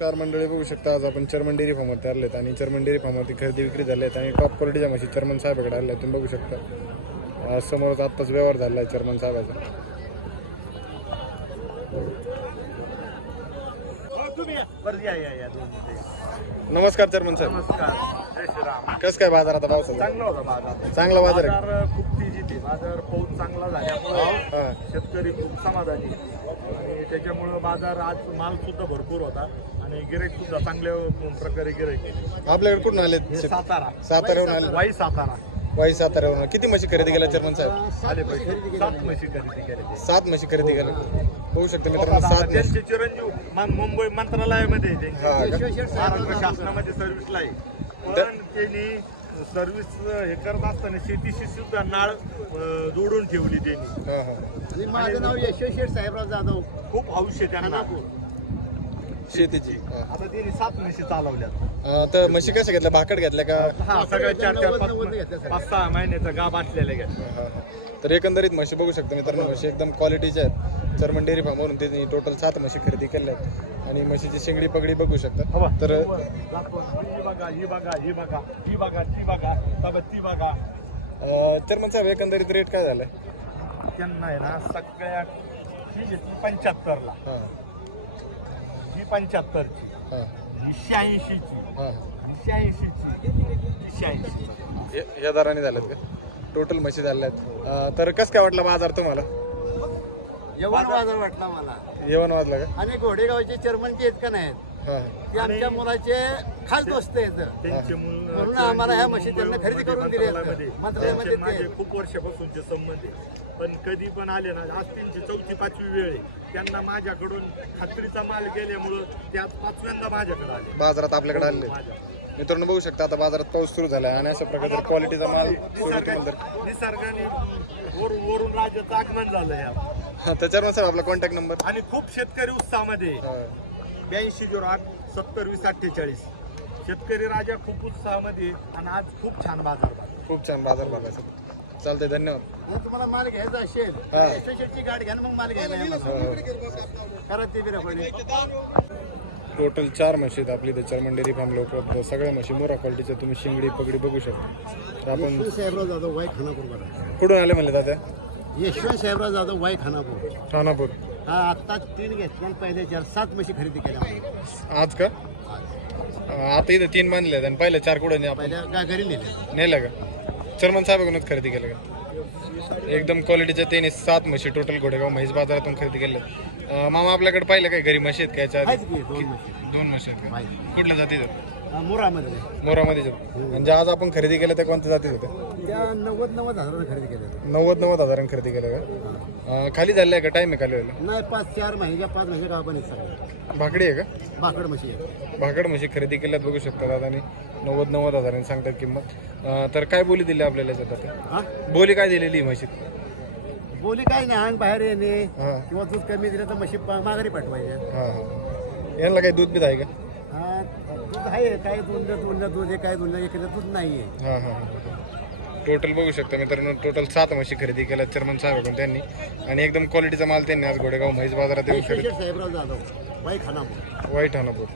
Car मंडळी बघू शकता आज आपण चर्मन डेअरी फार्मवरती आलेत आणि चर्मन डेअरी फार्मवरती खरेदी विक्री झाली आहेत आणि टॉप क्वालिटीच्या म्हशी चर्मन साहेबाकडे आल्या आहेत. तुम्ही बघू शकता. आज समोरच आत्ताच व्यवहार झाला आहे चर्मन साहेबाचा. बरं या या या दोन मिनिटं या. नमस्कार चर्मन साहेब नमस्कार. जय श्रीराम. कसं काय बाजार आता पावसाचा चांगला होता बाजार. चांगला बाजार आहे. बाजार खूप तेजीत आहे. बाजार पाऊस चांगला झाल्यामुळे हां. शेतकरी खूप समाधानी आणि त्याच्यामुळं बाजार आज माल सुद्धा भरपूर होता. आणि गिराईक सुद्धा चांगल्या प्रकारे गिराईक आपल्याकडे कुठून आले सातारा. साताऱ्याहून आले वाई सातारा. वाई साताऱ्यावरून. किती म्हशी खरेदी केल्या चर्मन साहेब? आले पैसे सात म्हशी खरेदी केले सात म्हशी खरेदी केल्या. बघू शकता मित्रांनो सात म्हशी. त्यांचे चिरंजीव म- मुंबई मंत्रालयामध्ये आहे हा त्यांचे. का? महाराष्ट्र शासनामध्ये सर्व्हिसला आहे. पण त्यांनी सर्व्हिस हे करत असताना शेतीशी सुद्धा नाळ अं, जोडून ठेवली त्यांनी. हां हां. आणि माझं नाव यशवंत शेठ साहेबराव जाधव. खूप हौस आहे त्यांना. शेतीची. हां. आता त्यांनी सात म्हशी चालवल्यात. अं, तर म्हशी कशा घेतल्या? भाकड घेतल्या का? हा सगळ्या चार चार पाच. पाच सहा महिन्याचा गाभ असलेल्या घ्या हा, हा. तर एकंदरीत म्हशी बघू शकता मित्रांनो म्हशी एकदम क्वालिटीच्या आहेत. चर्मन डेअरी फार्मवरून त्यांनी टोटल सात म्हशी खरेदी केल्या आहेत. आणि म्हशीची शिंगडी पगडी बघू शकता. तर ही बघा ही बघा ही बघा ही बघा ती बघा बाबा ती बघा. चर्मन साहेब एकंदरीत रेट काय झालाय? त्यांना आहे ना सगळ्या ही घेतली पंच्याहत्तरला. हा ही. पंच्याहत्तरची हा. ही शहाऐंशीची. हा. ही शहाऐंशीची. ही शहाऐंशी या- या दराने झाल्यात का? टोटल म्हशी झाल्या आहेत. अं, तर कसं काय वाटलं बाजार तुम्हाला? एवढा बाजार वाटला मला. येवण वाजला का? आणि घोडेगावचे चेअरमनचे आहेत का नाहीत? ते आमच्या मुलाचे खास दोस्त आहेत. त्यांचे मुलं म्हणून आम्हाला ह्या म्हशी त्यांना खरेदी करून दिल्या आहेत. मंत्रालयामध्ये. खूप वर्षापासूनचे संबंध आहे. पण कधी पण आले ना आज त्यांची चौथी पाचवी वेळ आहे. त्यांना माझ्याकडून खात्रीचा माल गेल्यामुळं ते आज पाचव्यांदा माझ्याकडे आले. बाजारात आपल्याकडे आले. माझ्या मित्रांनो बघू शकता आता बाजारात पाऊस सुरू झाला आहे आणि अशा प्रकारचा क्वालिटीचा माल निसर्गाने वरून वरून राज्याचं आगमन झालं या साहेब आपला कॉन्टॅक्ट नंबर आणि खूप शेतकरी उत्साहामध्ये. ब्याऐंशी झिरो आठ सत्तर वीस अठ्ठेचाळीस शेतकरी राजा खूप उत्साहामध्ये आणि आज खूप छान बाजार. खूप छान बाजार भरला चालतंय धन्यवाद जर तुम्हाला माल घ्यायचा असेल हा. शेठची गाडी घ्या ना मग माल घ्यायला या मला. हो, हो. करा ते. टोटल चार म्हशी आहेत आपली चर्मन डेअरी फार्मला उपलब्ध सगळ्या म्हशी मोरा क्वालिटीच्या तुम्ही शिंगडी पगडी बघू शकता तर आपण यशवंत साहेबराव जाधव वाई खानापूर बघा कुठून आले म्हणले दादा यशवंत साहेबराव जाधव वाई खानापूर ठाणापूर हा आत्ता तीन घेतल्या पहिले चार सात म्हशी खरेदी केल्या. आज का? आता इथे तीन बांधले आहेत आणि पहिले चार कुठे आपण? पहिल्या गा- घरी नेल्या. नेलं का? चर्मन साहेबाकडूनच खरेदी केलं का? एकदम क्वालिटीच्या त्याने सात म्हशी टोटल घोडेगाव म्हैस बाजारातून खरेदी केल्या. अं, मामा आपल्याकडे पाहिलं काय? घरी म्हशी आहेत का? याच्या आधी? आहेत की दोन म्हशी. दोन म्हशी आहेत का? आहेत. कुठल्या जातीत हा, मुरामध्ये. मोरामध्ये म्हणजे आज आपण खरेदी केल्या त्या कोणत्या जातीत होत्या? त्या नव्वद नव्वद हजारानं खरेदी केल्या. नव्वद नव्वद हजारांनी खरेदी केलं का? अं, खाली झाले आहे का? टाईम आहे खाली व्हायला? नाही पाच चार महिन्याच्या पाच महिन्याच्या गाव पण सगळ्या भाकडी आहे का? भाकड म्हशी आहे भाकड म्हशी खरेदी केल्यात बघू शकता दादानी. नव्वद नव्वद हजारांनी सांगतात किंमत. अं, तर काय बोली दिली आपल्याला याच्यात आता? हा? बोली काय दिलेली आहे म्हशीत? बोली काय नाही अंग बाहेर येणे. हां. किंवा दूध कमी दिलं तर म्हशी पा- माघारी पाठवायचे हां हां. यांना काही दूध बीत आहे का? हा, दूध आहे काय दोन दोन दूध आहे काय दोन एक दूध नाही आहे. हां हां. टोटल बघू शकता मित्रांनो टोटल सात म्हशी खरेदी केल्या चर्मन साहेबाकडून त्यांनी. आणि एकदम क्वालिटीचा माल त्यांनी आज घोडेगाव म्हैस बाजारात येऊन खरेदी साहेबराव जाधव वाई खानापूर. वाईट ठाणापूर